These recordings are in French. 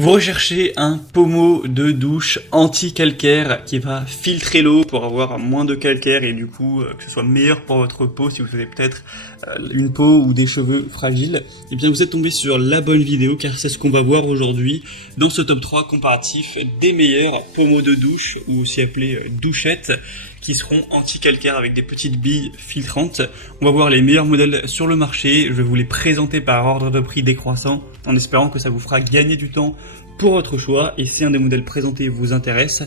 Vous recherchez un pommeau de douche anti-calcaire qui va filtrer l'eau pour avoir moins de calcaire et du coup que ce soit meilleur pour votre peau si vous avez peut-être une peau ou des cheveux fragiles. Et bien vous êtes tombé sur la bonne vidéo car c'est ce qu'on va voir aujourd'hui dans ce top 3 comparatif des meilleurs pommeaux de douche ou aussi appelés douchettes qui seront anti-calcaire avec des petites billes filtrantes. On va voir les meilleurs modèles sur le marché, je vais vous les présenter par ordre de prix décroissant en espérant que ça vous fera gagner du temps pour votre choix. Et si un des modèles présentés vous intéresse,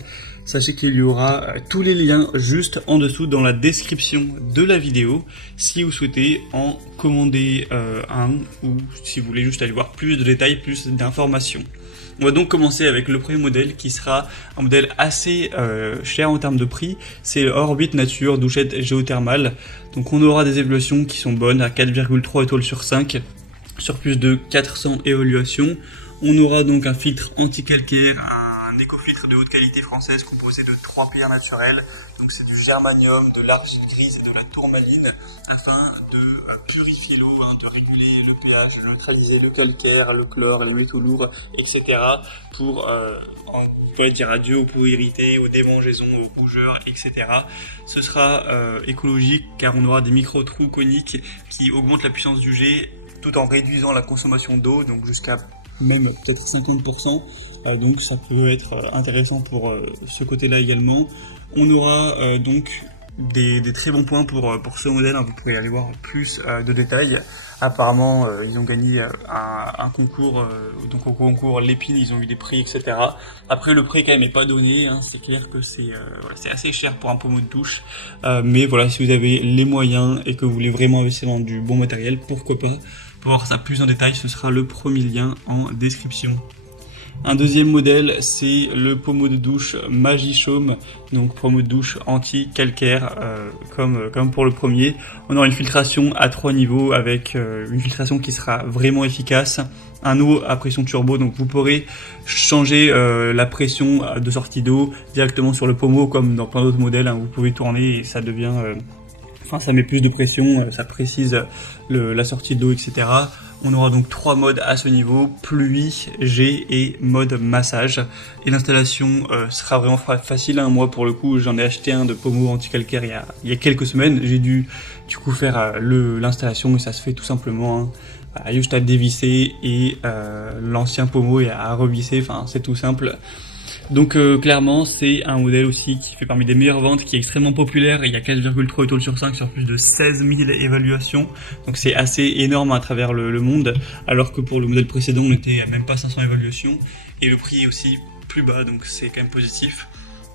sachez qu'il y aura tous les liens juste en dessous dans la description de la vidéo si vous souhaitez en commander un ou si vous voulez juste aller voir plus de détails, plus d'informations. On va donc commencer avec le premier modèle qui sera un modèle assez cher en termes de prix. C'est le Orbit Nature douchette géothermale. Donc on aura des évaluations qui sont bonnes à 4,3 étoiles sur 5 sur plus de 400 évaluations. On aura donc un filtre anti-calcaire, un éco-filtre de haute qualité française composé de 3 pierres naturelles. Donc c'est du germanium, de l'argile grise et de la tourmaline afin de purifier l'eau, de réguler le pH, de neutraliser le calcaire, le chlore, les métaux lourds, etc. pour on pourrait dire adieu aux peaux irritées, aux démangeaisons, aux rougeurs, etc. Ce sera écologique car on aura des micro-trous coniques qui augmentent la puissance du jet tout en réduisant la consommation d'eau, donc jusqu'à même peut-être 50%, donc ça peut être intéressant pour ce côté-là également. On aura donc des très bons points pour ce modèle, vous pourrez aller voir plus de détails. Apparemment ils ont gagné un concours, donc au concours Lépine ils ont eu des prix, etc. Après le prix quand même n'est pas donné, c'est clair que c'est assez cher pour un pommeau de douche, mais voilà, si vous avez les moyens et que vous voulez vraiment investir dans du bon matériel, pourquoi pas. Pour voir ça plus en détail, ce sera le premier lien en description. Un deuxième modèle, c'est le pommeau de douche Magichaume, donc pommeau de douche anti-calcaire, comme pour le premier. On aura une filtration à 3 niveaux avec une filtration qui sera vraiment efficace. Un eau à pression turbo, donc vous pourrez changer la pression de sortie d'eau directement sur le pommeau comme dans plein d'autres modèles. Vous pouvez tourner et ça devient... ça met plus de pression, ça précise la sortie de l'eau, etc. On aura donc 3 modes à ce niveau, pluie, jet et mode massage. Et l'installation sera vraiment facile. Moi pour le coup j'en ai acheté un de pommeau anti-calcaire il y a quelques semaines. J'ai dû du coup faire l'installation et ça se fait tout simplement. Il y a juste à dévisser et l'ancien pommeau et à revisser, c'est tout simple. Donc clairement c'est un modèle aussi qui fait parmi des meilleures ventes, qui est extrêmement populaire. Il y a 4,3 étoiles sur 5 sur plus de 16 000 évaluations. Donc c'est assez énorme à travers le monde, alors que pour le modèle précédent on était à même pas 500 évaluations. Et le prix est aussi plus bas, donc c'est quand même positif.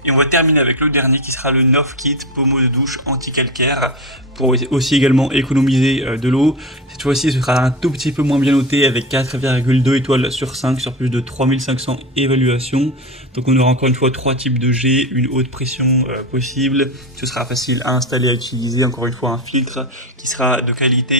Et on va terminer avec le dernier qui sera le Novkit pommeau de douche anti-calcaire pour aussi également économiser de l'eau. Cette fois-ci ce sera un tout petit peu moins bien noté avec 4,2 étoiles sur 5 sur plus de 3500 évaluations. Donc on aura encore une fois 3 types de jets, une haute pression possible. Ce sera facile à installer, à utiliser. Encore une fois un filtre qui sera de qualité.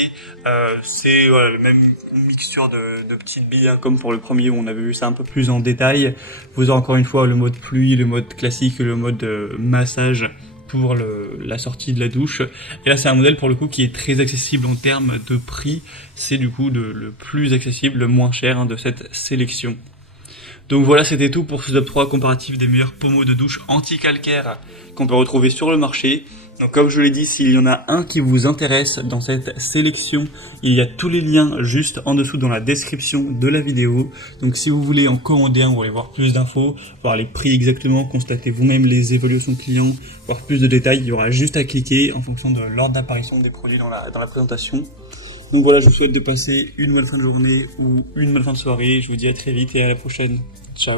C'est la même mixture de petites billes comme pour le premier où on avait vu ça un peu plus en détail. Vous aurez encore une fois le mode pluie, le mode classique, le mode massage pour la sortie de la douche. Et là c'est un modèle pour le coup qui est très accessible en termes de prix. C'est du coup le plus accessible, le moins cher de cette sélection. Donc voilà, c'était tout pour ce top 3 comparatif des meilleurs pommeaux de douche anti-calcaire qu'on peut retrouver sur le marché. Donc comme je l'ai dit, s'il y en a un qui vous intéresse dans cette sélection, il y a tous les liens juste en dessous dans la description de la vidéo. Donc si vous voulez en commander un, vous voulez voir plus d'infos, voir les prix exactement, constater vous-même les évaluations clients, voir plus de détails, il y aura juste à cliquer en fonction de l'ordre d'apparition des produits dans la présentation. Donc voilà, je vous souhaite de passer une bonne fin de journée ou une bonne fin de soirée. Je vous dis à très vite et à la prochaine. Ciao.